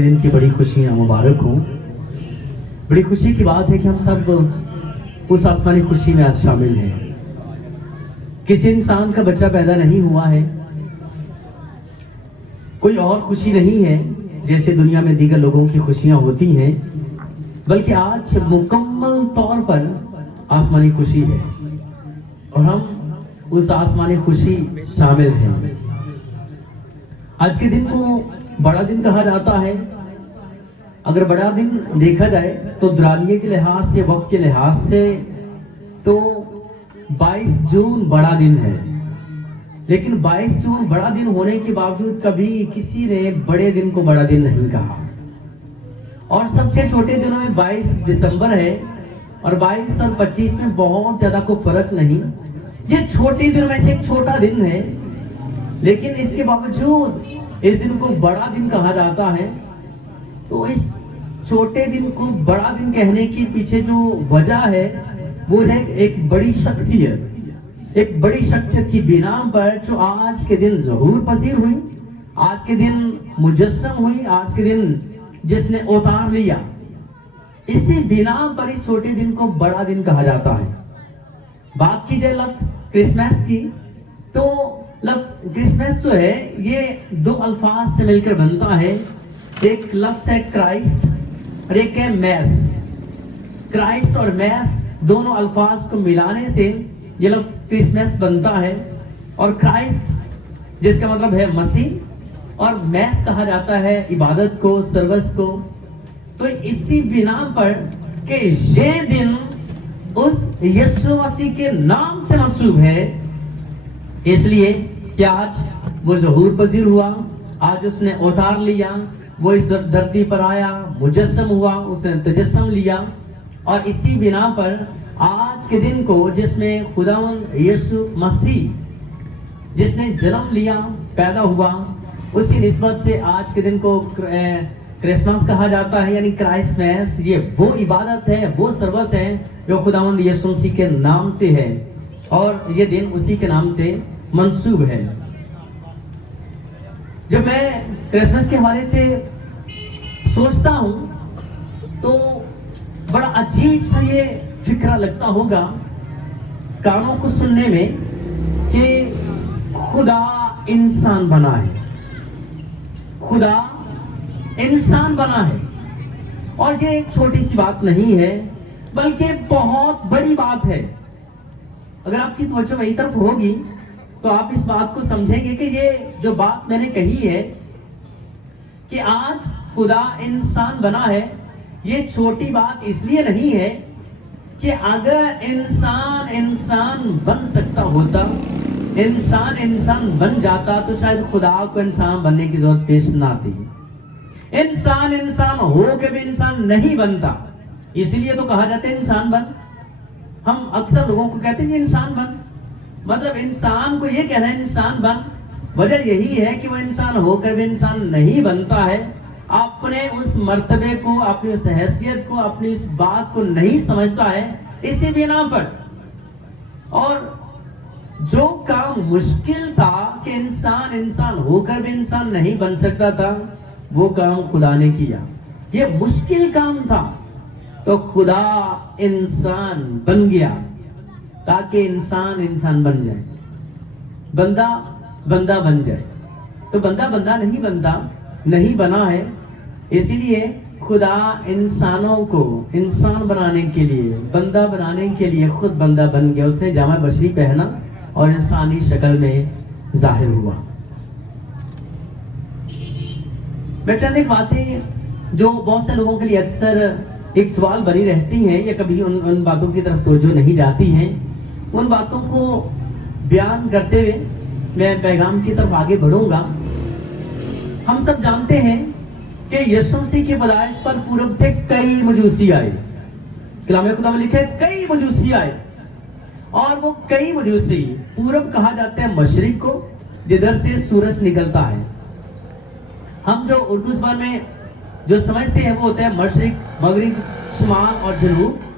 دن کی بڑی خوشیاں مبارک ہوں. بڑی خوشی کی بات ہے کہ ہم سب اس آسمانی خوشی میں آج شامل ہیں. کسی انسان کا بچہ پیدا نہیں ہوا ہے, کوئی اور خوشی نہیں ہے جیسے دنیا میں دیگر لوگوں کی خوشیاں ہوتی ہیں, بلکہ آج مکمل طور پر آسمانی خوشی ہے اور ہم اس آسمانی خوشی شامل ہیں. آج کے دن کو بڑا دن کہا جاتا ہے. اگر بڑا دن دیکھا جائے تو درالیے کے لحاظ سے, وقت کے لحاظ سے تو 22 جون بڑا دن ہے, لیکن 22 جون بڑا دن ہونے کے باوجود کبھی کسی نے بڑے دن کو بڑا دن نہیں کہا. اور سب سے چھوٹے دنوں میں 22 دسمبر ہے اور 22 اور 25 میں بہت زیادہ کوئی فرق نہیں. یہ چھوٹے دن میں سے ایک چھوٹا دن ہے, لیکن اس کے باوجود اس دن کو بڑا دن کہا جاتا ہے. تو اس چھوٹے دن کو بڑا دن کہنے کی پیچھے جو وجہ ہے وہ ہے ایک بڑی شخصیت کی بنا پر جو آج کے دن ظہور پذیر ہوئی, آج کے دن مجسم ہوئی, آج کے دن جس نے اتار لیا. اسی بنا پر اس چھوٹے دن کو بڑا دن کہا جاتا ہے. بات کی جائے لفظ کرسمس کی تو لفظ کرسمس جو ہے یہ دو الفاظ سے مل کر بنتا ہے. ایک لفظ ہے کرائسٹ اور ایک ہے میس. کرائسٹ اور میس دونوں الفاظ کو ملانے سے یہ لفظ کرسمس بنتا ہے. اور کرائسٹ جس کا مطلب ہے مسیح, اور میس کہا جاتا ہے عبادت کو, سروس کو. تو اسی بنا پر کہ یہ دن اس یسوع مسیح کے نام سے منسوب ہے, اس لیے کہ آج وہ ظہور پذیر ہوا, آج اس نے اتار لیا, وہ اس دھرتی پر آیا, مجسم ہوا, اس نے تجسم لیا. اور اسی بنا پر آج کے دن کو جس میں خداوند یسوع مسیح جس نے جنم لیا, پیدا ہوا, اسی نسبت سے آج کے دن کو کرسمس کہا جاتا ہے, یعنی کرائسمس. یہ وہ عبادت ہے, وہ سروس ہے جو خداوند یسوع مسیح کے نام سے ہے اور یہ دن اسی کے نام سے منسوب ہے. جب میں کرسمس کے حوالے سے سوچتا ہوں تو بڑا عجیب سا یہ فکرہ لگتا ہوگا کانوں کو سننے میں کہ خدا انسان بنا ہے, خدا انسان بنا ہے. اور یہ ایک چھوٹی سی بات نہیں ہے بلکہ بہت بڑی بات ہے. اگر آپ کی توجہ میری طرف ہوگی تو آپ اس بات کو سمجھیں گے کہ یہ جو بات میں نے کہی ہے کہ آج خدا انسان بنا ہے, یہ چھوٹی بات اس لیے نہیں ہے کہ اگر انسان بن سکتا ہوتا, انسان بن جاتا تو شاید خدا کو انسان بننے کی ضرورت پیش نہ آتی. انسان ہو کے بھی انسان نہیں بنتا, اسی لیے تو کہا جاتا ہے انسان بن. ہم اکثر لوگوں کو کہتے ہیں کہ انسان بن, مطلب انسان کو یہ کہنا ہے انسان بن. وجہ یہی ہے کہ وہ انسان ہو کر بھی انسان نہیں بنتا ہے, اپنے اس مرتبے کو, اپنی اس حیثیت کو, اپنی اس بات کو نہیں سمجھتا ہے. اسی بنا پر اور جو کام مشکل تھا کہ انسان ہو کر بھی انسان نہیں بن سکتا تھا, وہ کام خدا نے کیا. یہ مشکل کام تھا تو خدا انسان بن گیا تاکہ انسان بن جائے, بندہ بن جائے. تو بندہ نہیں بنتا, نہیں بنا ہے. اسی لیے خدا انسانوں کو انسان بنانے کے لیے, بندہ بنانے کے لیے خود بندہ بن گیا. اس نے جامع بشری پہنا اور انسانی شکل میں ظاہر ہوا. میں چند ایک باتیں جو بہت سے لوگوں کے لیے اکثر ایک سوال بنی رہتی ہیں یا کبھی ان باتوں کی طرف توجہ نہیں جاتی ہیں, ان باتوں کو بیان کرتے ہوئے میں پیغام کی طرف آگے بڑھوں گا. ہم سب جانتے ہیں کہ یسوع مسیح کی پیدائش پر پورب سے کئی مجوسی آئے. کلام خدا میں لکھا ہے کئی مجوسی آئے, اور وہ کئی مجوسی, پورب کہا جاتا ہے مشرق کو جدھر سے سورج نکلتا ہے. ہم جو اردو زبان میں جو سمجھتے ہیں وہ ہوتا ہے مشرق, مغرب, شمال اور جنوب.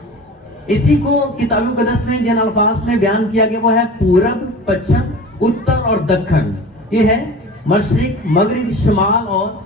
اسی کو کتاب مقدس میں جن الفاظ میں بیان کیا گیا وہ ہے پورب, پچھم, اتر اور دکھن. یہ ہے مشرق, مغرب, شمال اور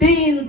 3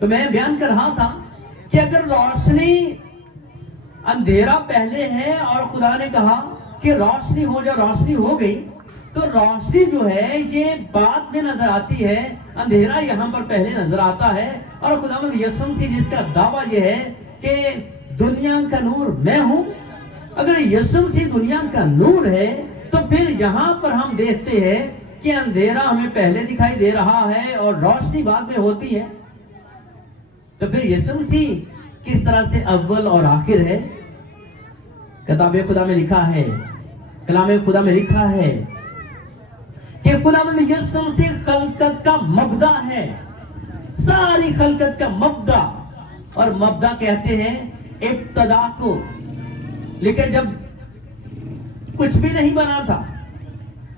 تو میں بیان کر رہا تھا کہ اگر روشنی اندھیرا پہلے ہے اور خدا نے کہا کہ روشنی ہو جا، روشنی ہو گئی، تو روشنی جو ہے یہ بعد میں نظر آتی ہے، اندھیرا یہاں پر پہلے نظر آتا ہے. اور خداوند یسوع مسیح جس کا دعویٰ یہ ہے کہ دنیا کا نور میں ہوں، اگر یسوع مسیح دنیا کا نور ہے تو پھر یہاں پر ہم دیکھتے ہیں کہ اندھیرا ہمیں پہلے دکھائی دے رہا ہے اور روشنی بعد میں ہوتی ہے. تو پھر یسوع مسیح کس طرح سے اول اور آخر ہے؟ کتاب خدا میں لکھا ہے، کلام خدا میں لکھا ہے کہ خداوند یسوع مسیح خلقت کا مبدا ہے، ساری خلقت کا مبدا. اور مبدا کہتے ہیں ابتدا کو، لیکن جب کچھ بھی نہیں بنا تھا،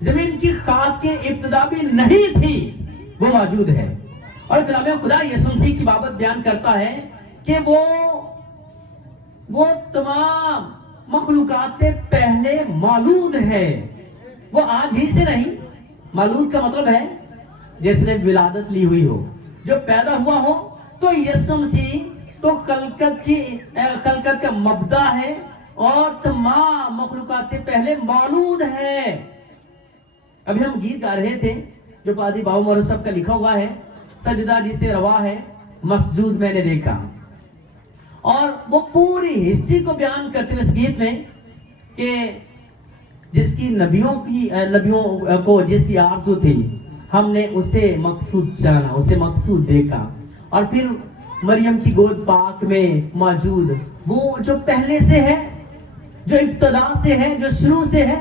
زمین کی خاک کے ابتدا بھی نہیں تھی، وہ موجود ہے. اور کلام خدا یسوع مسیح کی بابت بیان کرتا ہے کہ وہ تمام مخلوقات سے پہلے مولود ہے. وہ آج ہی سے نہیں، مولود کا مطلب ہے جس نے ولادت لی ہوئی ہو، جو پیدا ہوا ہو. تو یسوع مسیح تو خلقت کا مبدا ہے اور تمام مخلوقات سے پہلے مولود ہے. ابھی ہم گیت گا رہے تھے جو قاضی باو مورد صاحب کا لکھا ہوا ہے، سجدہ جسے روا ہے مسجود میں نے دیکھا. اور وہ پوری ہسٹری کو بیان کرتے ہیں اس گیت میں کہ جس کی نبیوں کو جس کی آرزو تھی، ہم نے اسے مقصود جانا، اسے مقصود دیکھا. اور پھر مریم کی گود پاک میں موجود وہ جو پہلے سے ہے، جو ابتدا سے ہے، جو شروع سے ہے،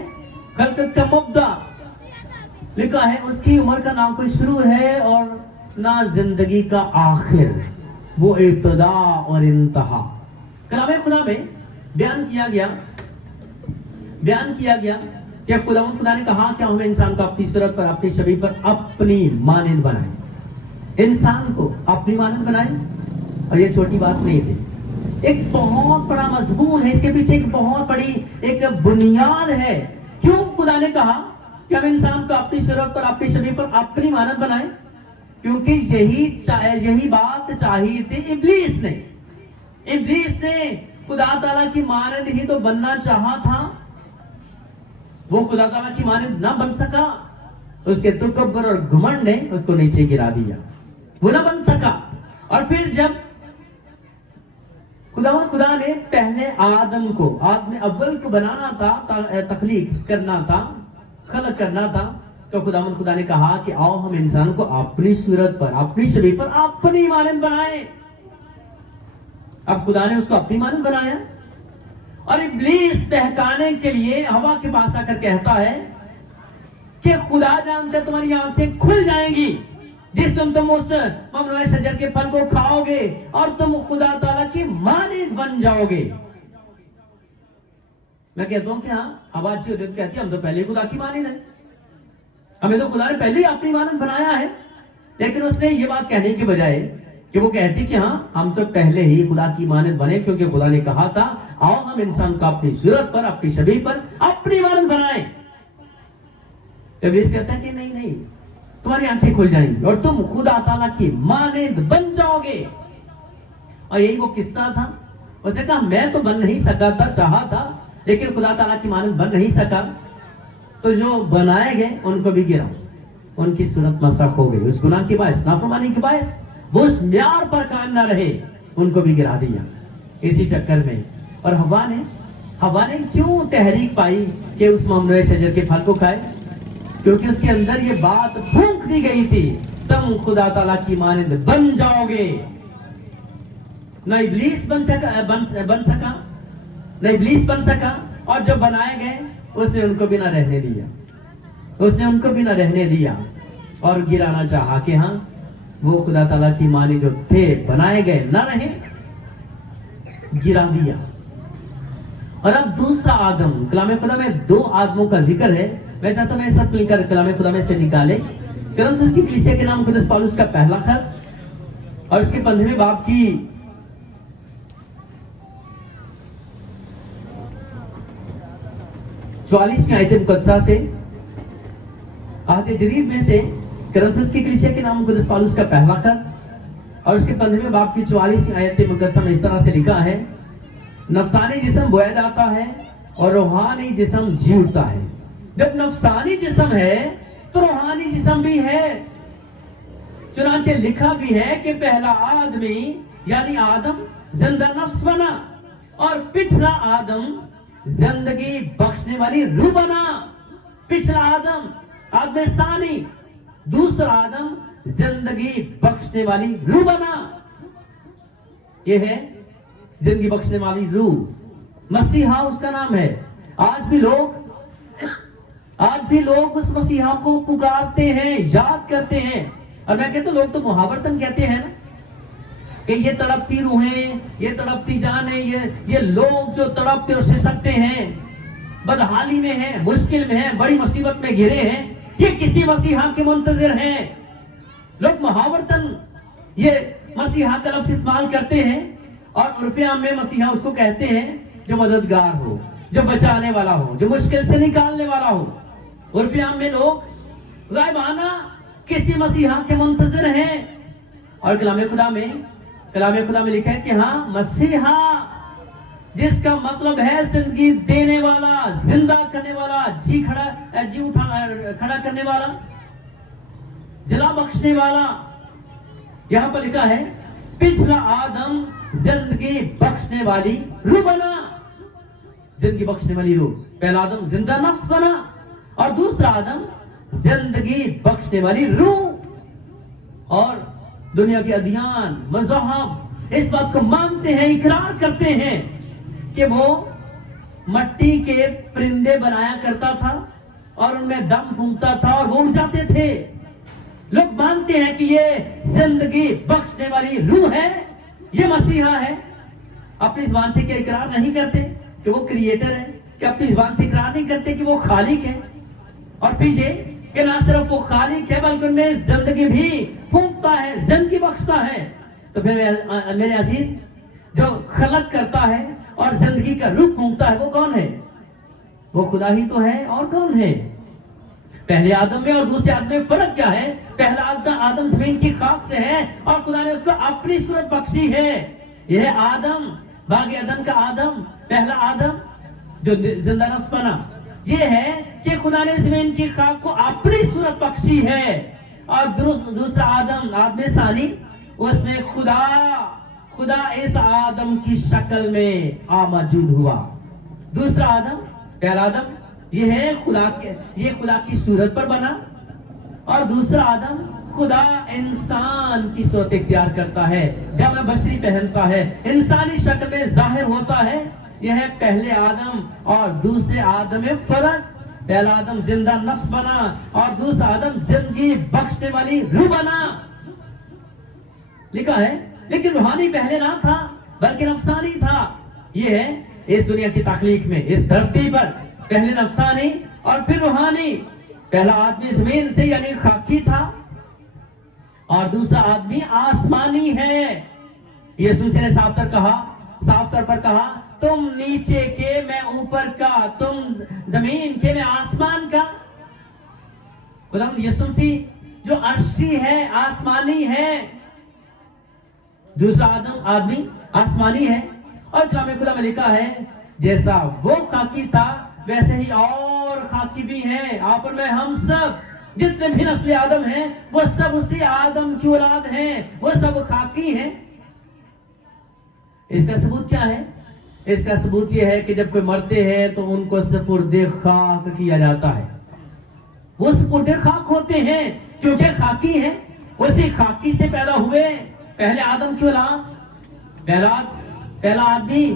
خلقت کا مبدا لکھا ہے. اس کی عمر کا نہ کوئی شروع ہے اور نہ زندگی کا آخر، وہ ابتدا اور انتہا. کلام خدا میں بیان کیا گیا کہ خدا نے کہا کہ ہم انسان کو اپنی صورت پر، اپنی شبیہ پر، اپنی مانند بنائیں. انسان کو اپنی مانند بنائیں. اور یہ چھوٹی بات نہیں تھی، ایک بہت بڑا مضمون ہے، اس کے پیچھے ایک بہت بڑی ایک بنیاد ہے. کیوں خدا نے کہا کہ ہم انسان کو اپنی صورت پر، اپنی شبیہ پر، اپنی مانند بنائیں؟ کیونکہ یہی بات چاہی تھی ابلیس نے. ابلیس نے خدا تعالیٰ کی مانند ہی تو بننا چاہا تھا، وہ خدا تعالیٰ کی مانند نہ بن سکا. اس کے تکبر اور گھمنڈ نے اس کو نیچے گرا دیا، وہ نہ بن سکا. اور پھر جب خدا نے پہلے آدم اول کو بنانا تھا، تخلیق کرنا تھا، خلق کرنا تھا، تو خدا نے کہا کہ آؤ ہم انسان کو اپنی صورت پر، اپنی شبیہ پر، اپنی مانند بنائیں. اب خدا نے اس کو اپنی مانند بنایا. اور ابلیس بہکانے کے لیے ہوا کے پاس آ کر کہتا ہے کہ خدا جانتے تمہاری آنکھیں کھل جائیں گی جس تم اس ممنوع شجر کے پھل کو کھاؤ گے اور تم خدا تعالیٰ کی مانند بن جاؤ گے. میں کہتا ہوں کہ ہاں، ہوا اچھی ہوتی ہے تو کہتی ہے ہم تو پہلے خدا کی مانند ہیں، ہمیں تو خدا نے پہلے ہی اپنی مانند بنایا ہے. لیکن اس نے یہ بات کہنے کے بجائے کہ وہ کہتی کہ ہاں ہم تو پہلے ہی خدا کی مانند بنے، کیونکہ خدا نے کہا تھا آؤ ہم انسان کو اپنی صورت پر، اپنی شبیہ پر، اپنی مانند بنائیں. ابلیس کہتا ہے کہ نہیں، تمہاری آنکھیں کھل جائیں گی اور تم خدا تعالیٰ کی مانند بن جاؤ گے. اور یہی وہ قصہ تھا. اس نے کہا میں تو بن نہیں سکا تھا، چاہا تھا، لیکن خدا تعالیٰ کی مانند بن نہیں سکا. تو جو بنائے گئے ان کو بھی گرا، ان کی صورت مسخ ہو گئی، اس گناہ کے باعث، نافرمانی کے باعث وہ اس معیار پر قائم نہ رہے، ان کو بھی گرا دیا اسی چکر میں. اور ہوا نے کیوں تحریک پائی کہ اس ممنوع شجر کے پھل کو کھائے؟ کیونکہ اس کے اندر یہ بات پھونک دی گئی تھی تم خدا تعالیٰ کی مانند بن جاؤ گے. نہ ابلیس بن سکا اور جب بنائے گئے اس نے ان کو بھی نہ رہنے دیا، اور گرانا چاہا کہ ہاں وہ خدا تعالیٰ کی مانند جو تھے بنائے گئے نہ رہے، گرا دیا. اور اب دوسرا آدم، کلام خدا میں 2 آدموں کا ذکر ہے. میں چاہتا ہوں میں سب مل کر کلام خدا میں سے نکالے کرنتھس کی کلیسیا کے نام قدس پالوس کا پہلا خط اور اس کے 15ویں باب کی 44ویں آیت مقدسہ سے، عہد جدید میں سے کرنتھس کی کلیسیا کے نام قدس پالوس کا پہلا خط اور اس کے 15ویں باب کی 44ویں آیت مقدسہ میں اس طرح سے لکھا ہے، نفسانی جسم بویا جاتا ہے اور روحانی جسم جی اٹھتا ہے۔ جب نفسانی جسم ہے تو روحانی جسم بھی ہے۔ چنانچہ لکھا بھی ہے کہ پہلا آدمی یعنی آدم زندہ نفس بنا اور پچھلا آدم زندگی بخشنے والی روح بنا۔ پچھلا آدم آدم ثانی، دوسرا آدم زندگی بخشنے والی روح بنا۔ یہ ہے زندگی بخشنے والی روح، مسیحا اس کا نام ہے۔ آج بھی لوگ اس مسیحا کو پکارتے ہیں، یاد کرتے ہیں۔ اور میں کہتا ہوں لوگ تو محاورتن کہتے ہیں نا کہ یہ تڑپتی روحیں، یہ تڑپتی جانیں، یہ لوگ جو تڑپتے اور سسکتے ہیں، بدحالی میں ہیں، مشکل میں ہیں، بڑی مصیبت میں گھرے ہیں، یہ کسی مسیحا کے منتظر ہیں۔ لوگ محاورتن یہ مسیحا کا لفظ استعمال کرتے ہیں اور عرف عام میں مسیحا اس کو کہتے ہیں جو مددگار ہو، جو بچانے والا ہو، جو مشکل سے نکالنے والا ہو۔ عرف عام میں لوگ غائبانہ کسی مسیحا کے منتظر ہیں۔ اور کلام خدا میں لکھا ہے کہ ہاں مسیحا، جس کا مطلب ہے زندگی دینے والا، زندہ کرنے والا، جی کھڑا کرنے والا، جلا بخشنے والا۔ یہاں پر لکھا ہے پچھلا آدم زندگی بخشنے والی روح بنا۔ زندگی بخشنے والی روح، پہلا آدم زندہ نفس بنا اور دوسرا آدم زندگی بخشنے والی روح۔ اور دنیا کے ادیان، مذاہب اس بات کو مانتے ہیں، اقرار کرتے ہیں کہ وہ مٹی کے پرندے بنایا کرتا تھا اور ان میں دم پھونکتا تھا اور وہ اڑ جاتے تھے۔ لوگ مانتے ہیں کہ یہ زندگی بخشنے والی روح ہے، یہ مسیحا ہے۔ اپنی زبان سے کیا اقرار نہیں کرتے کہ وہ کریٹر ہے؟ کہ اپنی زبان سے اقرار نہیں کرتے کہ وہ خالق ہے؟ اور پھر یہ کہ نہ صرف وہ خالق ہے بلکہ ان میں زندگی بھی پھونکتا ہے، زندگی بخشتا ہے۔ تو پھر میرے عزیز، جو خلق کرتا ہے اور زندگی کا روح پھونکتا ہے وہ کون ہے؟ وہ خدا ہی تو ہے، اور کون ہے؟ پہلے آدم میں اور دوسرے آدم میں فرق کیا ہے؟ پہلا آدم زمین کی خاک سے ہے اور خدا نے اس کو اپنی صورت بخشی ہے۔ یہ ہے آدم، باغ عدن کا آدم، پہلا آدم جو زندہ نفس بنا۔ یہ ہے کہ خدا نے زمین کی خاک کو اپنی صورت بخشی ہے۔ اور دوسرا آدم ثانی، اس میں خدا اس آدم کی شکل میں موجود ہوا۔ دوسرا آدم، پہلا آدم یہ ہے خدا کی صورت پر بنا، اور دوسرا آدم خدا انسان کی صورت اختیار کرتا ہے، جامع بشری پہنتا ہے، انسانی شکل میں ظاہر ہوتا ہے۔ یہ ہے پہلے آدم اور دوسرے آدم میں فرق۔ پہلا آدم زندہ نفس بنا اور دوسرا آدم زندگی بخشنے والی روح بنا۔ لکھا ہے لیکن روحانی پہلے نہ تھا بلکہ نفسانی تھا۔ یہ ہے اس دنیا کی تخلیق میں، اس دھرتی پر پہلے نفسانی اور پھر روحانی۔ پہلا آدمی زمین سے یعنی خاکی تھا اور دوسرا آدمی آسمانی ہے۔ یسوع مسیح نے صاف طور پر کہا تم نیچے کے میں اوپر کا، تم زمین کے میں آسمان کا۔ خداوند یسوع مسیح جو عرشی ہے، آسمانی ہے، دوسرا آدمی آسمانی ہے۔ اور کلام خدا میں لکھا ہے جیسا وہ خاکی تھا ویسے ہی اور خاکی بھی ہیں۔ آپ اور میں، ہم سب جتنے بھی نسل آدم ہیں وہ سب اسی آدم کی اولاد ہیں، وہ سب خاکی ہیں۔ اس کا ثبوت کیا ہے؟ اس کا ثبوت یہ ہے کہ جب کوئی مرتے ہیں تو ان کو سپرد خاک کیا جاتا ہے۔ وہ سپرد خاک ہوتے ہیں کیونکہ خاکی ہیں، اسی خاکی سے پیدا ہوئے۔ پہلے آدم کی اولاد، پہلا آدمی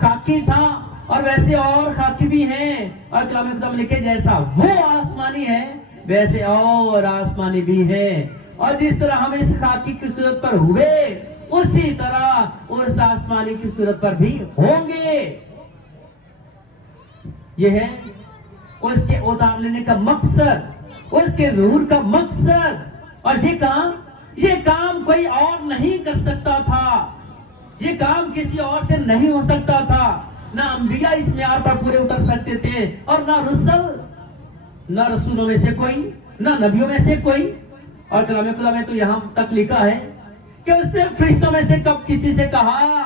خاکی تھا اور ویسے اور خاکی بھی ہیں۔ اور کلام خدا میں لکھے جیسا وہ آسمانی ہے ویسے اور آسمانی بھی ہے۔ اور جس طرح ہم اس خاکی کی صورت پر ہوئے اسی طرح اس آسمانی کی صورت پر بھی ہوں گے۔ یہ ہے اس کے اتار لینے کا مقصد، اس کے ظہور کا مقصد۔ اور یہ کام کوئی اور نہیں کر سکتا تھا، یہ کام کسی اور سے نہیں ہو سکتا تھا۔ نہ انبیاء اس معیار پر پورے اتر سکتے تھے اور نہ رسولوں میں سے کوئی، نہ نبیوں میں سے کوئی۔ اور کلام خدا میں تو یہاں تک لکھا ہے کہ اس نے فرشتوں میں سے کب کسی سے کہا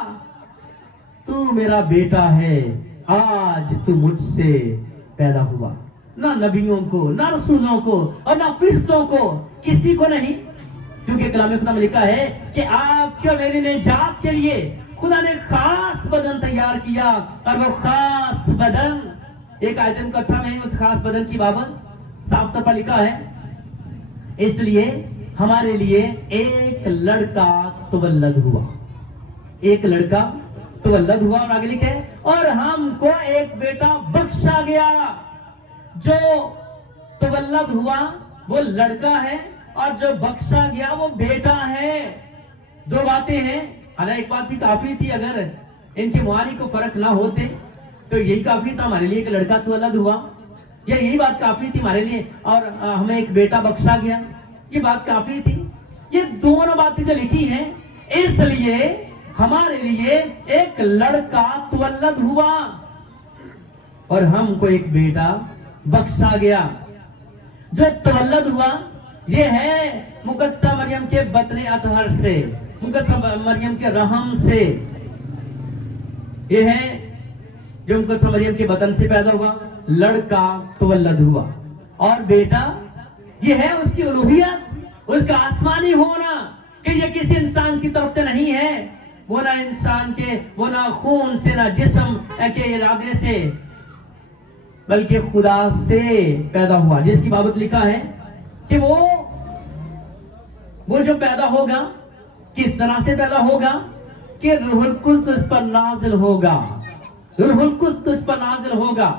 تو میرا بیٹا ہے، آج تو مجھ سے پیدا ہوا؟ نہ نبیوں کو، نہ رسولوں کو اور نہ فرشتوں کو، کسی کو نہیں. کیونکہ کلام خدا میں لکھا ہے کہ آپ کے میری نجات کے لیے خدا نے خاص بدن تیار کیا، اور وہ خاص بدن ایک آیت کتھا میں اس خاص بدن کی بابت صاف طور پر لکھا ہے. اس لیے ہمارے لیے ایک لڑکا تولد ہوا، ایک لڑکا تولد ہوا، اور آگے لکھے اور ہم کو ایک بیٹا بخشا گیا. جو تولد ہوا وہ لڑکا ہے، اور جو بخشا گیا وہ بیٹا ہے. دو باتیں ہیں. حالانکہ ایک بات بھی کافی تھی، اگر ان کے معانی کو فرق نہ ہوتے تو یہی کافی تھا ہمارے لیے، ایک لڑکا تولد ہوا، یا یہی بات کافی تھی ہمارے لیے، اور ہمیں ایک بیٹا بخشا گیا، یہ بات کافی تھی. یہ دونوں باتیں جو لکھی ہیں، اس لیے ہمارے لیے ایک لڑکا تولد ہوا اور ہم کو ایک بیٹا بخشا گیا. جو تولد ہوا یہ ہے مقدسہ مریم کے بطن اطہر سے، مقدسہ مریم کے رحم سے. یہ ہے جو مقدسہ مریم کے بطن سے پیدا ہوا، لڑکا تولد ہوا. اور بیٹا یہ ہے اس کی الوہیت، اس کا آسمانی ہونا، کہ یہ کسی انسان کی طرف سے نہیں ہے، وہ نہ انسان کے، وہ نہ خون سے، نہ جسم کے ارادے سے، بلکہ خدا سے پیدا ہوا. جس کی بابت لکھا ہے کہ وہ جو پیدا ہوگا کس طرح سے پیدا ہوگا کہ روح القدس اس پر نازل ہوگا، روح القدس اس پر نازل ہوگا.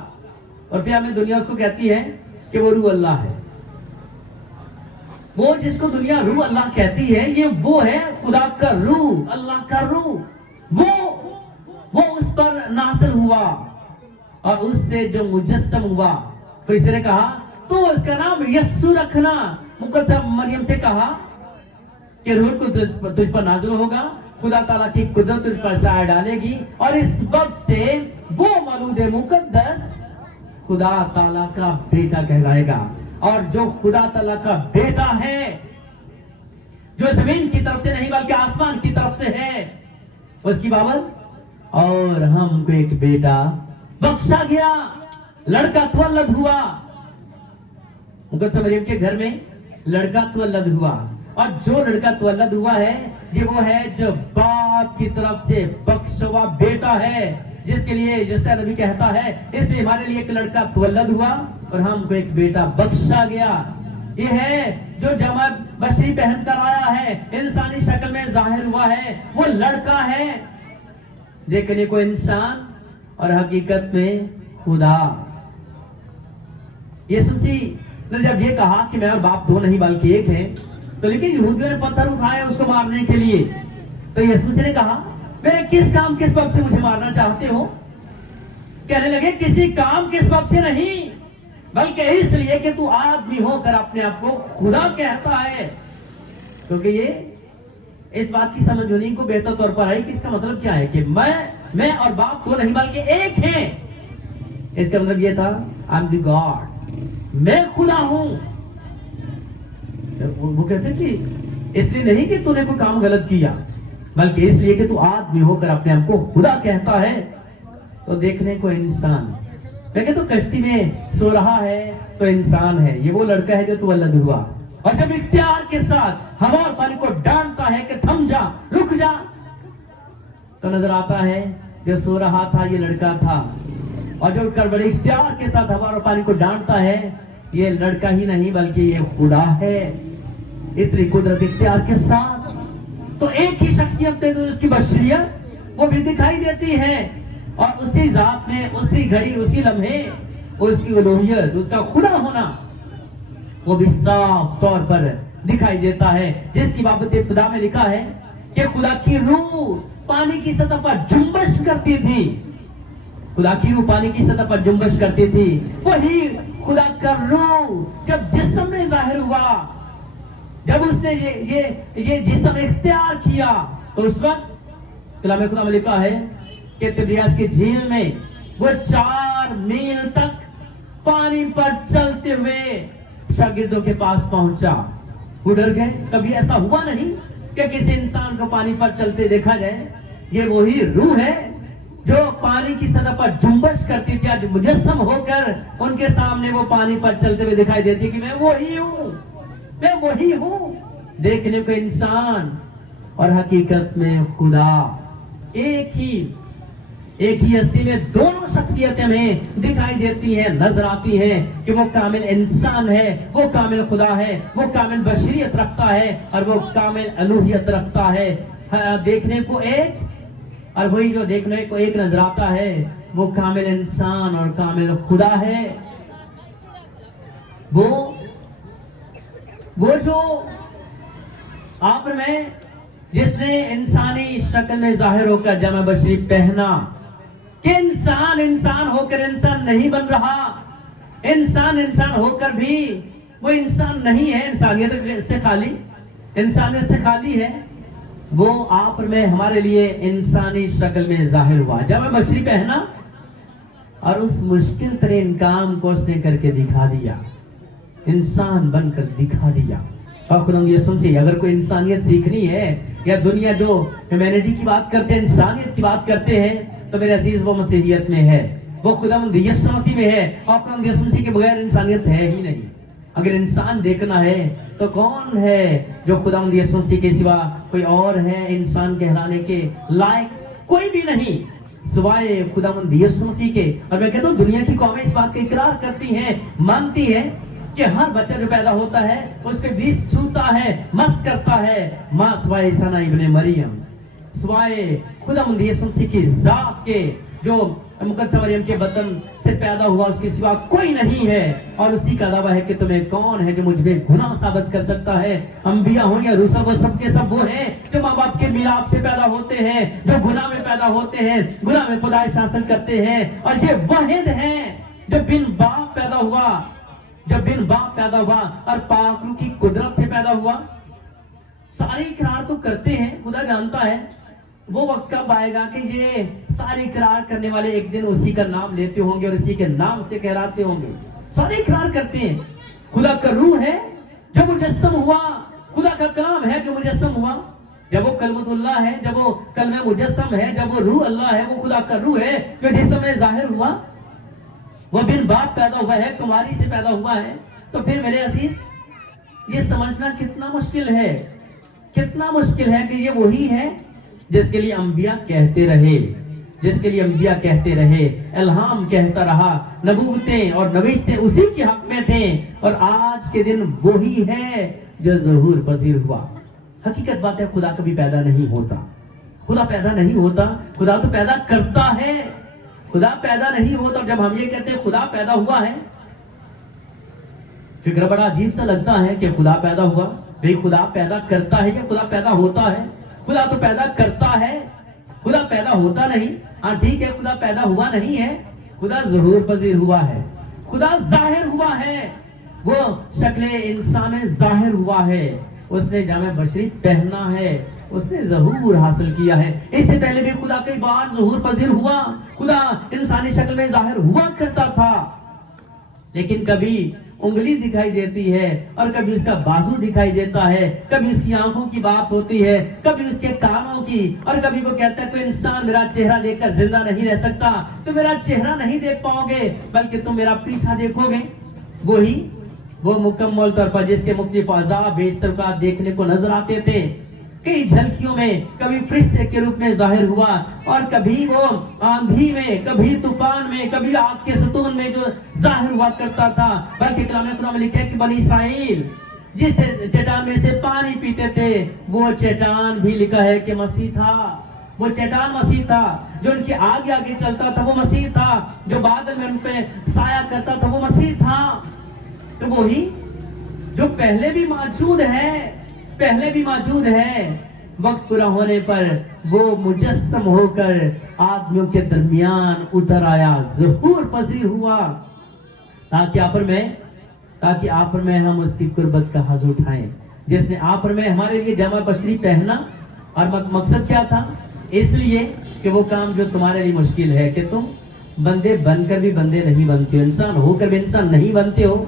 اور پھر ہمیں دنیا اس کو کہتی ہے کہ وہ روح اللہ ہے. وہ جس کو دنیا روح اللہ کہتی ہے، یہ وہ ہے خدا کا روح، اللہ کا روح. وہ اس پر نازل ہوا اور اس سے جو مجسم ہوا. پھر اس نے کہا تو اس کا نام یسوع رکھنا. مقدسہ مریم سے کہا کہ روح کو تجھ پر نازل ہوگا، خدا تعالیٰ کی قدرت تجھ پر سایہ ڈالے گی، اور اس سبب سے وہ مولود مقدس خدا تعالیٰ کا بیٹا کہلائے گا. اور جو خدا تعالیٰ کا بیٹا ہے، جو زمین کی طرف سے نہیں بلکہ آسمان کی طرف سے ہے، اس کی بابت اور ہم کو ایک بیٹا بخشا گیا، لڑکا تولد ہوا. مقدسہ مریم کے گھر میں لڑکا تولد ہوا، اور جو لڑکا تولد ہوا ہے یہ وہ ہے جو باپ کی طرف سے بخشا ہوا بیٹا ہے، جس کے لیے جیسا نبی کہتا ہے اس لیے ہمارے لیے ایک لڑکا تولد ہوا اور ہم کو ایک بیٹا بخشا گیا. یہ ہے جو جمع بشری پہن کر آیا ہے، انسانی شکل میں ظاہر ہوا ہے، وہ لڑکا ہے، دیکھنے کو انسان اور حقیقت میں خدا. یسوع مسیح نے جب یہ کہا کہ میں اور باپ دو نہیں بلکہ ایک ہیں، تو لیکن یہودیوں نے پتھر اٹھائے اس کو مارنے کے لیے. تو یسوع مسیح نے کہا میرے کس کام کس وقت سے مجھے مارنا چاہتے ہو؟ کہنے لگے کسی کام کس وقت سے نہیں، بلکہ اس لیے کہ تو آدمی ہو کر اپنے آپ کو خدا کہتا ہے. کیونکہ یہ اس بات کی سمجھ ہونی کو بہتر طور پر آئی کہ اس کا مطلب کیا ہے کہ میں اور باپ دو نہیں بلکہ ایک ہیں. اس کا مطلب یہ تھا I'm the God، میں خدا ہوں. وہ کہتے کہ اس لیے نہیں کہ تو نے کوئی کام غلط کیا، بلکہ اس لیے کہ تو آدمی ہو کر اپنے آپ کو خدا کہتا ہے. تو دیکھنے کو انسان، لیکن تو کشتی میں سو رہا ہے تو انسان ہے. یہ وہ لڑکا ہے جو تولد ہوا، اور جب اختیار کے ساتھ ہوا اور پانی کو ڈانٹتا ہے کہ تھم جا، رک جا، تو نظر آتا ہے جو سو رہا تھا یہ لڑکا تھا، اور جو اٹھ کر بڑے اختیار کے ساتھ ہوا اور پانی کو ڈانٹتا ہے یہ لڑکا ہی نہیں بلکہ یہ خدا ہے. اتنی قدرت اختیار کے ساتھ تو ایک ہی شخصیت ہے، تو اس کی بشریت وہ بھی دکھائی دیتی ہے، اور اسی ذات میں اسی گھڑی اسی لمحے اس کی الوہیت، اس کا خدا ہونا وہ بھی صاف طور پر دکھائی دیتا ہے. جس کی بابت ابتدا میں لکھا ہے کہ خدا کی روح پانی کی سطح پر جنبش کرتی تھی، خدا کی روح پانی کی سطح پر جنبش کرتی تھی. وہی خدا کا روح جب جسم میں ظاہر ہوا، جب اس نے یہ جسم اختیار کیا، تو اس وقت کلام خدا میں لکھا ہے کہ تبریاس کی جھیل میں وہ 4 میل تک پانی پر چلتے ہوئے شاگردوں کے پاس پہنچا. وہ ڈر گئے، کبھی ایسا ہوا نہیں کہ کسی انسان کو پانی پر چلتے دیکھا جائے. یہ وہی روح ہے جو پانی کی سطح پر جنبش کرتی تھی, آج مجسم ہو کر ان کے سامنے وہ پانی پر چلتے ہوئے دکھائی دیتی کہ میں وہی ہوں, میں وہی ہوں. دیکھنے کو انسان اور حقیقت میں خدا ایک ہی ہستی میں دونوں شخصیتیں ہمیں دکھائی دیتی ہیں, نظر آتی ہیں کہ وہ کامل انسان ہے, وہ کامل خدا ہے, وہ کامل بشریت رکھتا ہے اور وہ کامل الوہیت رکھتا ہے. دیکھنے کو ایک, اور وہی جو دیکھنے کو ایک نظر آتا ہے وہ کامل انسان اور کامل خدا ہے. وہ جو آپ میں جس نے انسانی شکل میں ظاہر ہو کر جامع بشری پہنا, کہ انسان ہو کر انسان نہیں بن رہا, انسان ہو کر بھی وہ انسان نہیں ہے, انسانیت سے خالی ہے. وہ آپ میں ہمارے لیے انسانی شکل میں ظاہر ہوا, جامع بشری پہنا اور اس مشکل ترین کام کو اس نے کر کے دکھا دیا, انسان بن کر دکھا دیا. اور خدا یسوع سے اگر کوئی انسانیت سیکھنی ہے, یا دنیا جو ہیومینٹی کی بات کرتے ہیں, انسانیت کی بات کرتے ہیں, تو میرے عزیز وہ مسیحیت میں ہے, وہ خداوند یسوع مسیح میں ہے. اور خداوند یسوع مسیح کے بغیر انسانیت ہے ہی نہیں. اگر انسان دیکھنا ہے تو کون ہے جو خداوند یسوع مسیح کے سوا کوئی اور ہے انسان کہلانے کے لائق؟ کوئی بھی نہیں سوائے خداوند یسوع مسیح کے. اور میں کہتا ہوں دنیا کی قومیں اس بات کا اقرار کرتی ہیں, مانتی ہیں کہ ہر بچہ جو پیدا ہوتا ہے اس کے بیچ چھوتا ہے, مس کرتا ہے, ماں سوائے عیسیٰ ابن مریم, سوائے خداوند یسوع مسیح کی ذات کے جو مقدسہ مریم کے بطن سے پیدا ہوا, اس کے سوا کوئی نہیں ہے. اور اسی کا دعویٰ ہے کہ تمہیں کون ہے جو مجھ میں گناہ ثابت کر سکتا ہے؟ انبیاء ہوں یا رسل, وہ سب کے سب وہ ہیں جو ماں باپ کے ملاپ سے پیدا ہوتے ہیں, جو گناہ میں پیدا ہوتے ہیں, گناہ میں پیدائش حاصل کرتے ہیں. اور یہ واحد ہیں جو بن باپ پیدا ہوا اور پاک روح کی قدرت سے پیدا ہوا. سارے اقرار تو کرتے ہیں, خدا جانتا ہے وہ وقت کب آئے گا کہ یہ سارے اقرار کرنے والے ایک دن اسی کا نام لیتے ہوں گے اور اسی کے نام سے کہلاتے ہوں گے. سارے اقرار کرتے ہیں خدا کا روح ہے جو مجسم ہوا, خدا کا کلام ہے جو مجسم ہوا. جب وہ کلمت اللہ ہے, جب وہ کلمہ مجسم ہے, جب وہ روح اللہ ہے, وہ خدا کا روح ہے جو جسم میں ظاہر ہوا, وہ بن باپ پیدا ہوا ہے, کماری سے پیدا ہوا ہے. تو پھر میرے عزیز یہ سمجھنا کتنا مشکل ہے کہ یہ وہی ہے جس کے لیے انبیاء کہتے رہے, الہام کہتا رہا, نبوتیں اور نوشتیں اسی کے حق میں تھے. اور آج کے دن وہی ہے جو ظہور پذیر ہوا. حقیقت بات ہے خدا کبھی پیدا نہیں ہوتا, خدا تو پیدا کرتا ہے, خدا پیدا نہیں ہوتا. جب ہم یہ کہتے ہیں خدا پیدا ہوا ہے, فکر بڑا عجیب سا لگتا ہے کہ خدا پیدا ہوا. بھئی خدا پیدا کرتا ہے یا خدا پیدا ہوتا ہے؟ خدا تو پیدا کرتا ہے, خدا پیدا ہوتا نہیں. ہاں ٹھیک ہے, خدا پیدا ہوا نہیں ہے, خدا ظہور پذیر ہوا ہے, خدا ظاہر ہوا ہے, وہ شکل انسان میں ظاہر ہوا ہے, اس نے جامع بشری پہنا ہے, اس نے ظہور حاصل کیا ہے. اس سے پہلے بھی خدا کئی بار ظہور پذیر ہوا, خدا انسانی شکل میں ظاہر ہوا کرتا تھا, لیکن کبھی انگلی دکھائی دیتی ہے اور کبھی اس کا بازو دکھائی دیتا ہے, کبھی اس کی آنکھوں کی بات ہوتی ہے, کبھی اس کے کانوں کی, اور کبھی وہ کہتا ہے کوئی انسان میرا چہرہ دیکھ کر زندہ نہیں رہ سکتا, تو میرا چہرہ نہیں دیکھ پاؤ گے بلکہ تم میرا پیچھا دیکھو گے. وہ مکمل طور پر جس کے مختلف اعضاء بیشتر کا دیکھنے کو نظر آتے تھے, کئی جھلکیوں میں, کبھی فرشتے کے روپ میں ظاہر ہوا, اور کبھی وہ آندھی میں, کبھی طوفان میں, کبھی آگ کے ستون میں جو ظاہر ہوا کرتا تھا. بلکہ کلام خدا میں لکھا ہے کہ بنی اسرائیل جس چٹان میں سے پانی پیتے تھے, وہ چٹان بھی لکھا ہے کہ مسیح تھا. وہ چٹان مسیح تھا, جو ان کے آگے آگے چلتا تھا وہ مسیح تھا, جو بادل میں ان پہ سایہ کرتا تھا وہ مسیح تھا. تو وہی جو پہلے بھی موجود ہے, وقت پورا ہونے پر وہ مجسم ہو کر آدمیوں کے درمیان اتر آیا, ظہور پذیر ہوا, تاکہ آپ میں ہم اس کی قربت کا حظ اٹھائیں, جس نے آپ میں ہمارے لیے جامع بشری پہنا. اور مقصد کیا تھا؟ اس لیے کہ وہ کام جو تمہارے لیے مشکل ہے, کہ تم بندے بن کر بھی بندے نہیں بنتے ہو, انسان ہو کر بھی انسان نہیں بنتے ہو,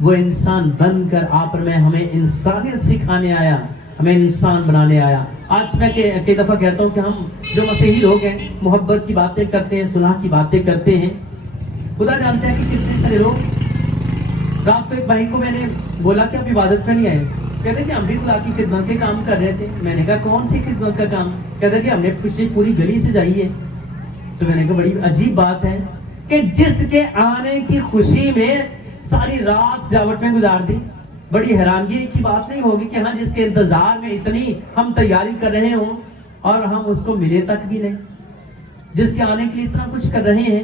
وہ انسان بن کر آپ میں ہمیں انسانیت سکھانے آیا, ہمیں انسان بنانے آیا. آج میں کئی دفعہ کہتا ہوں کہ ہم جو مسیحی لوگ ہیں محبت کی باتیں کرتے ہیں, صلح کی باتیں کرتے ہیں. خدا جانتا ہے کہ کتنے سارے لوگ. رات کو ایک بھائی کو میں نے بولا کہ آپ عبادت میں نہیں آئے. کہتے کہ ہم بھی خدا کی خدمت کے کام کر رہے تھے. میں نے کہا کون سی خدمت کا کام؟ کہتے کہ ہم نے پچھلی پوری گلی سے جائی ہے. تو میں نے کہا بڑی عجیب بات ہے کہ جس کے آنے کی خوشی میں ساری رات سجاوٹ میں گزار دی. بڑی حیرانگی کی بات نہیں ہوگی کہ ہاں جس کے انتظار میں اتنی ہم تیاری کر رہے ہوں اور ہم اس کو ملے تک بھی نہیں. جس کے آنے کے لیے اتنا کچھ کر رہے ہیں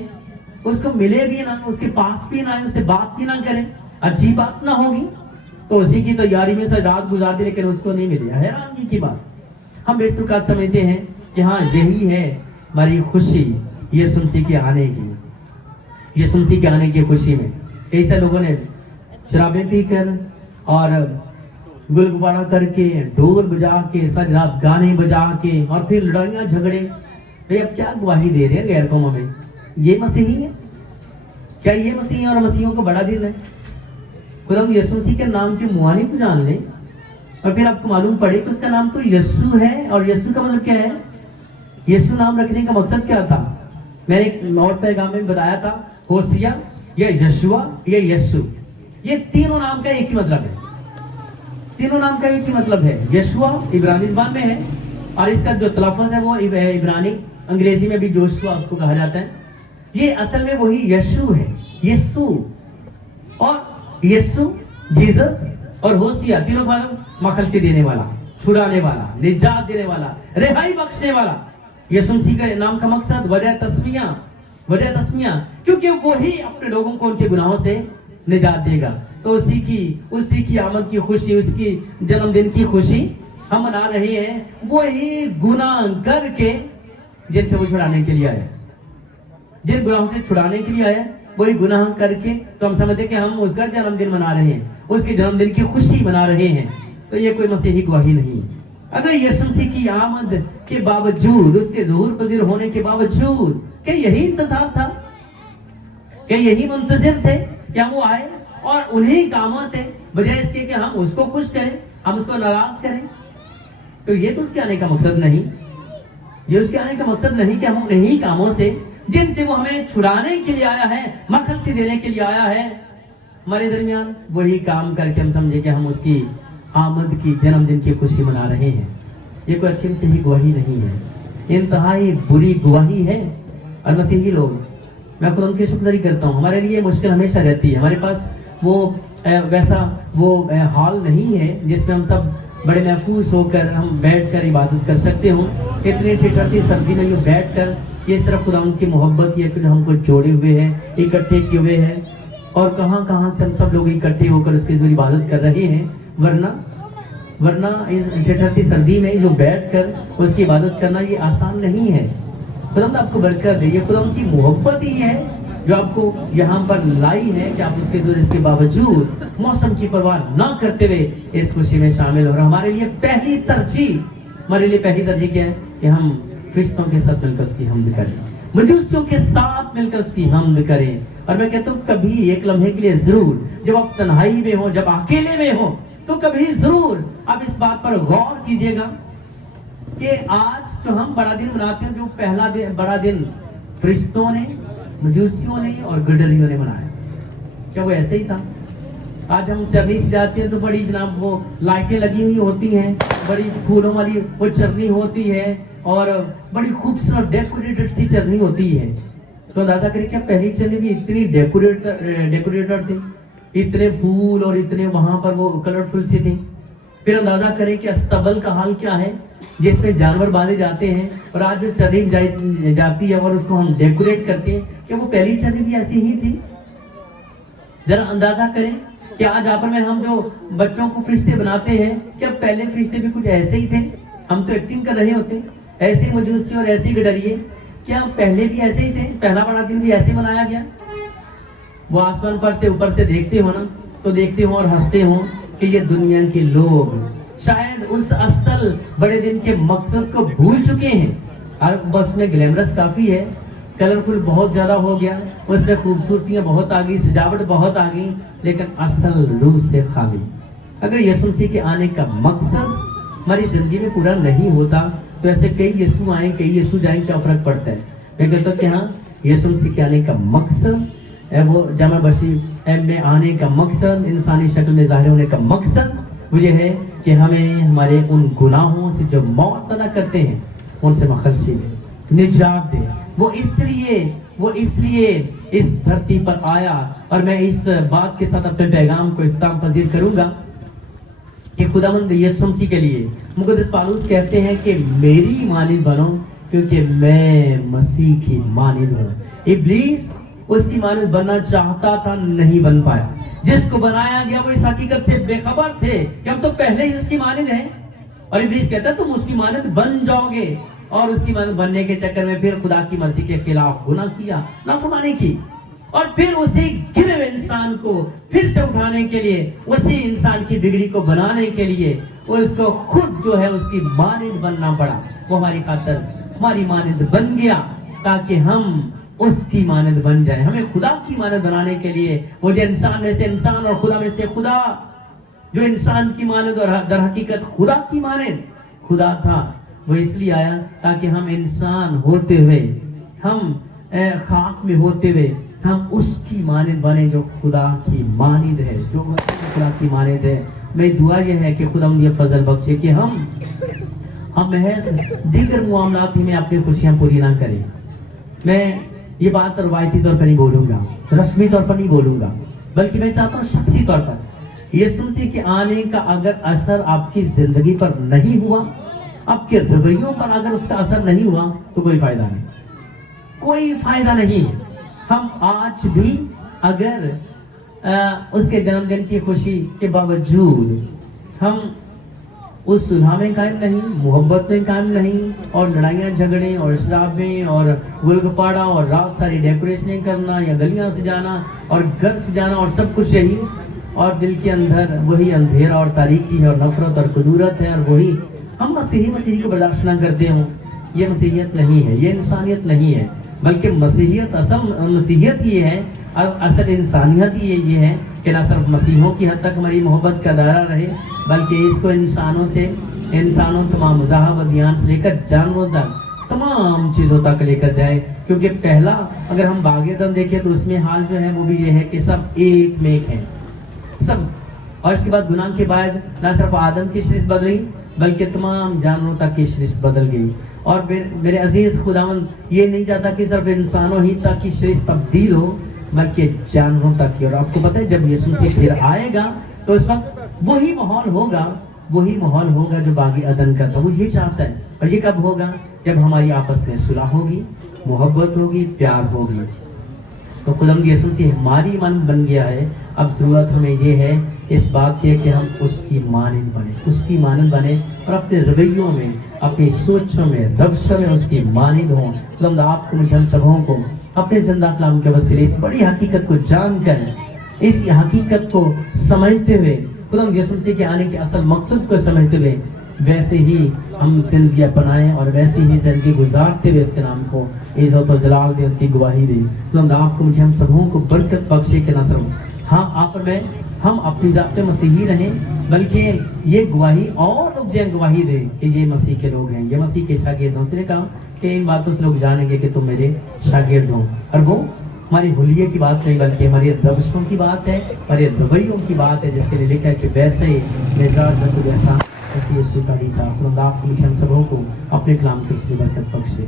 اس کو ملے بھی نہ, اس کے پاس بھی نہ, اس سے بات بھی نہ کریں. عجیب بات نہ ہوگی؟ تو اسی کی تیاری میں سے رات گزار دی لیکن اس کو نہیں ملے. حیرانگی کی بات. ہم بے شک سمجھتے ہیں کہ ہاں یہی ہے ہماری خوشی یسوع مسیح کے آنے کی. یسوع مسیح کے آنے کی خوشی میں کئی سارے لوگوں نے شرابیں پی کر اور گل گبارہ کر کے, ڈھول بجا کے, ساری رات گانے بجا کے اور پھر لڑائیاں جھگڑے. بھئی اب کیا گواہی دے رہے ہیں غیر قوموں میں؟ یہ مسیحی ہے؟ کیا یہ مسیحی اور مسیحیوں کو بڑا دل ہے؟ خدا یسوع مسیح کے نام کے معانی کو جان لیں اور پھر آپ کو معلوم پڑے کہ اس کا نام تو یسوع ہے. اور یسوع کا مطلب کیا ہے؟ یسوع نام رکھنے کا مقصد کیا تھا؟ میں نے ایک اور پیغام میں بتایا تھا, ہوسیا یا یشوا یا یسوع, یہ تینوں نام کا ایک ہی مطلب ہے. تینوں نام کا ایک ہی مطلب ہے. یشوا عبرانی زبان میں ہے اور اس کا جو تلفظ ہے وہ عبرانی, انگریزی میں بھی جوشوا اس کو کہا جاتا ہے. یہ اصل میں وہی یشوع ہے. یسوع اور یسوع, جیزس اور ہوسیا تینوں کا مطلب مخلصی دینے والا, چھڑانے والا, نجات دینے والا, رہائی بخشنے والا. یسوع مسیح کا نام کا مقصد وجہ تسمیہ, کیونکہ وہی اپنے لوگوں کو ان کے گناہوں سے نجات دے گا. تو اسی کی آمد کی خوشی, اس کی جنم دن کی خوشی ہم منا رہے ہیں. وہی گناہ کر کے جن سے وہ چھڑانے کے لیے آئے, جن گناہوں سے چھڑانے کے لیے آئے وہی گناہ کر کے. تو ہم سمجھتے کہ ہم اس کا جنم دن منا رہے ہیں, اس کے جنم دن کی خوشی منا رہے ہیں. تو یہ کوئی مسیحی گواہی نہیں. اگر یسوع مسیح کی آمد کے باوجود, اس کے ظہور پذیر ہونے کے باوجود, کہ یہی انتظار تھا, کہ یہی منتظر تھے کہ ہم وہ آئے اور انہی کاموں سے, بجائے اس کے کہ ہم اس کو خوش کریں, ہم اس کو ناراض کریں. تو یہ تو اس کے آنے کا مقصد نہیں. یہ اس کے آنے کا مقصد نہیں کہ ہم انہی کاموں سے جن سے وہ ہمیں چھڑانے کے لیے آیا ہے, مخلصی دینے کے لیے آیا ہے, ہمارے درمیان وہی کام کر کے ہم سمجھے کہ ہم اس کی آمد کی جنم دن کی خوشی منا رہے ہیں. یہ کوئی اچھی مسیحی گواہی نہیں ہے, انتہائی بری گواہی ہے. اور مسیحی لوگ, میں خود ان کی شکرداری کرتا ہوں, ہمارے لیے مشکل ہمیشہ رہتی ہے. ہمارے پاس وہ ویسا وہ حال نہیں ہے جس میں ہم سب بڑے محفوظ ہو کر ہم بیٹھ کر عبادت کر سکتے ہوں. اتنی ٹھٹھرتی سردی میں یہ بیٹھ کر, یہ صرف خدا ان کی محبت یہ کہ ہم کو جوڑے ہوئے ہیں, اکٹھے کیے ہوئے ہیں, اور کہاں کہاں سے ہم سب لوگ اکٹھے ہو کر اس کی عبادت کر رہے ہیں. ورنہ اس ٹھٹھرتی سردی میں جو بیٹھ کر اس کی عبادت کرنا یہ آسان نہیں ہے. خدا آپ کو برکت دے. یہ خدا کی محبت ہی ہے جو آپ کو یہاں پر لائی ہے کہ آپ اس کے باوجود موسم کی پرواہ نہ کرتے ہوئے اس خوشی میں شامل ہو. ہمارے لیے پہلی ترجیح کیا ہے کہ ہم فرشتوں کے ساتھ مل کر اس کی حمد کریں, مجوسیوں کے ساتھ مل کر اس کی حمد کریں. اور میں کہتا ہوں کبھی ایک لمحے کے لیے ضرور, جب آپ تنہائی میں ہو, جب اکیلے میں ہو, تو کبھی ضرور آپ اس بات پر غور کیجئے گا کہ آج جو ہم بڑا دن مناتے ہیں, جو پہلا بڑا دن فرشتوں نے, مجوسیوں نے اور گڈریوں نے منایا, کیا وہ ایسے ہی تھا؟ آج ہم چرنی سے جاتے ہیں تو بڑی جناب وہ لائٹیں لگی ہوئی ہوتی ہیں, بڑی پھولوں والی وہ چرنی ہوتی ہے اور بڑی خوبصورت ڈیکوریٹڈ سی چرنی ہوتی ہے. تو اندازہ کریں کیا پہلی چرنی بھی اتنی ڈیکوریٹڈ تھی, اتنے پھول اور اتنے وہاں پر وہ کلرفل سی تھی. پھر اندازہ کریں کہ استبل کا حال کیا ہے جس میں جانور باندھے جاتے ہیں, اور آج جو چرنی جاتی ہے اور اس کو ہم ڈیکوریٹ کرتے ہیں, کہ وہ پہلی چرنی بھی ایسی ہی تھی. ذرا اندازہ کریں کہ آج آپ میں ہم جو بچوں کو فرشتے بناتے ہیں, کیا پہلے فرشتے بھی کچھ ایسے ہی تھے؟ ہم تو ایکٹنگ کر رہے ہوتے, ایسے مجوسی اور ایسے گڈریے, کیا پہلے بھی ایسے ہی تھے؟ پہلا بڑا دن بھی ایسے منایا گیا؟ وہ آسمان پر سے اوپر سے دیکھتے ہو نا, تو دیکھتے ہو اور ہنستے ہو کہ یہ دنیا کے لوگ شاید اس اصل بڑے دن کے مقصد کو بھول چکے ہیں. بس میں گلیمرس کافی ہے, کلرفل بہت زیادہ ہو گیا, اس میں خوبصورتیاں بہت آ گئی, سجاوٹ بہت آ گئی, لیکن اصل روح سے خالی. اگر یسوع مسیح کے آنے کا مقصد ہماری زندگی میں پورا نہیں ہوتا تو ایسے کئی یسوع آئیں کئی یسوع جائیں کیا فرق پڑتا ہے. میں کہتا ہوں کہ ہاں یسوع مسیح کے آنے کا مقصد وہ جامع مسیح میں آنے کا مقصد, انسانی شکل میں ظاہر ہونے کا مقصد وہ یہ ہے کہ ہمیں ہمارے ان گناہوں سے جو موت پیدا کرتے ہیں ان سے مخلصی دے, نجات دے. وہ اس لیے اس دھرتی پر آیا. اور میں اس بات کے ساتھ اپنے پیغام کو اختتام پذیر کروں گا کہ خداوند یسوع مسیح کے لیے مقدس پالوس کہتے ہیں کہ میری مانند بنو کیونکہ میں مسیح کی مانند ہوں. ابلیس اس کی مانند بننا چاہتا تھا, نہیں بن پایا. جس کو بنایا گیا وہ اس حقیقت سے بے خبر تھے کہ ہم تو پہلے ہی اس کی مانند ہیں. اور ابلیس کہتا ہے تم اس کی مانند بن جاؤ گے, اور اس کی مانند بننے کے چکر میں پھر خدا کی مرضی کے خلاف گناہ کیا, نافرمانی کی, اور پھر اسی گرے ہوئے انسان کو پھر سے اٹھانے کے لیے, اسی انسان کی بگڑی کو بنانے کے لیے اس کو خود جو ہے اس کی مانند بننا پڑا. وہ ہماری خاطر ہماری مانند بن گیا تاکہ ہم اس کی مانند بن جائیں. ہمیں خدا کی مانند بنانے کے لیے وہ جو انسان میں سے انسان اور خدا میں سے خدا, جو انسان کی مانند اور در حقیقت خدا کی مانند خدا تھا, وہ اس لیے آیا تاکہ ہم انسان ہوتے ہوئے, ہم خاک میں ہوتے ہوئے ہم اس کی مانند بنے جو خدا کی مانند ہے, جو خدا کی مانند ہے. میری دعا یہ ہے کہ خدا ہم یہ فضل بخشے کہ ہم محض دیگر معاملات ہی میں اپنی خوشیاں پوری نہ کریں. میں یہ بات روایتی طور پر نہیں بولوں گا, رسمی طور پر نہیں بولوں گا, بلکہ میں چاہتا ہوں شخصی طور پر یسوع مسیح کے آنے کا اگر اثر آپ کی زندگی پر نہیں ہوا, آپ کے رویوں پر اگر اس کا اثر نہیں ہوا تو کوئی فائدہ نہیں, کوئی فائدہ نہیں. ہم آج بھی اگر اس کے جنم دن کی خوشی کے باوجود ہم اس صلح میں قائم نہیں, محبت میں قائم نہیں, اور لڑائیاں جھگڑے اور شرابیں اور گل گپاڑا اور رات ساری ڈیکوریشنیں کرنا یا گلیاں سجانا اور گھر سجانا اور سب کچھ یہی, اور دل کے اندر وہی اندھیرا اور تاریکی ہے اور نفرت اور کدورت ہے, اور وہی ہم مسیحی کو برداشت نہ کرتے ہوں. یہ مسیحیت نہیں ہے, یہ انسانیت نہیں ہے, بلکہ مسیحیت اصل مسیحیت یہ ہے, اصل انسانیت یہ ہے کہ نہ صرف مسیحوں کی حد تک ہماری محبت کا دائرہ رہے, بلکہ اس کو انسانوں تمام مذاہب و دیان سے لے کر جانوروں تک تمام چیزوں تک لے کر جائے. کیونکہ پہلا اگر ہم باغ عدن دیکھیں تو اس میں حال جو ہے وہ بھی یہ ہے کہ سب ایک میں ایک ہیں سب, اور اس کے بعد گناہ کے بعد نہ صرف آدم کی شریعت بدلی بلکہ تمام جانوروں تک کی شریعت بدل گئی. اور میرے عزیز خداوند یہ نہیں چاہتا کہ صرف انسانوں ہی تک کی شریعت تبدیل ہو بلکہ جانوروں تک کی. اور آپ کو پتہ ہے جب یسوع مسیح پھر آئے گا تو اس وقت وہی ماحول ہوگا جو باغ عدن کا تھا. وہ یہ چاہتا ہے, اور یہ کب ہوگا؟ جب ہماری آپس میں صلح ہوگی, محبت ہوگی, پیار ہوگی. تو خداوند یسوع مسیح ہماری مانند بن گیا ہے. اب ضرورت ہمیں یہ ہے اس بات کی کہ ہم اس کی مانند بنیں اور اپنے رویوں میں, اپنی سوچوں میں, روشوں میں اس کی مانند ہوں. خداوند آپ کو, مجھے, ہم سبوں کو اپنے زندہ کلام کے وسیلے اس بڑی حقیقت کو جان کر, اس حقیقت کو سمجھتے ہوئے, خداوند یسوع مسیح کے آنے کے اصل مقصد کو سمجھتے ہوئے ویسے ہی ہم زندگی اپنائیں اور ویسے ہی زندگی گزارتے ہوئے اس کے نام کو عزت و جلال دے, اس کی گواہی دے. خداوند آپ کو, مجھے, ہم سبوں کو برکت بخشے کہ نہ صرف آپ میں ہم اپنی ذات مسیحی رہیں بلکہ یہ گواہی اور لوگ جو گواہی دیں کہ یہ مسیح کے لوگ ہیں, یہ مسیح کے شاگرد ہیں. اس نے کہا کہ ان باتوں سے لوگ جانیں گے کہ تم میرے شاگرد ہو. اور وہ ہماری حلیے کی بات نہیں بلکہ ہماری روشوں کی بات ہے, ہمارے رویوں کی بات ہے, جس کے لیے لکھا ہے کہ ویسے ہی مزاج جیسا اسی یسوع کا بھی تھا. آپ کو, ہم سبوں کو اپنے کلام کے اس برکت بخشے.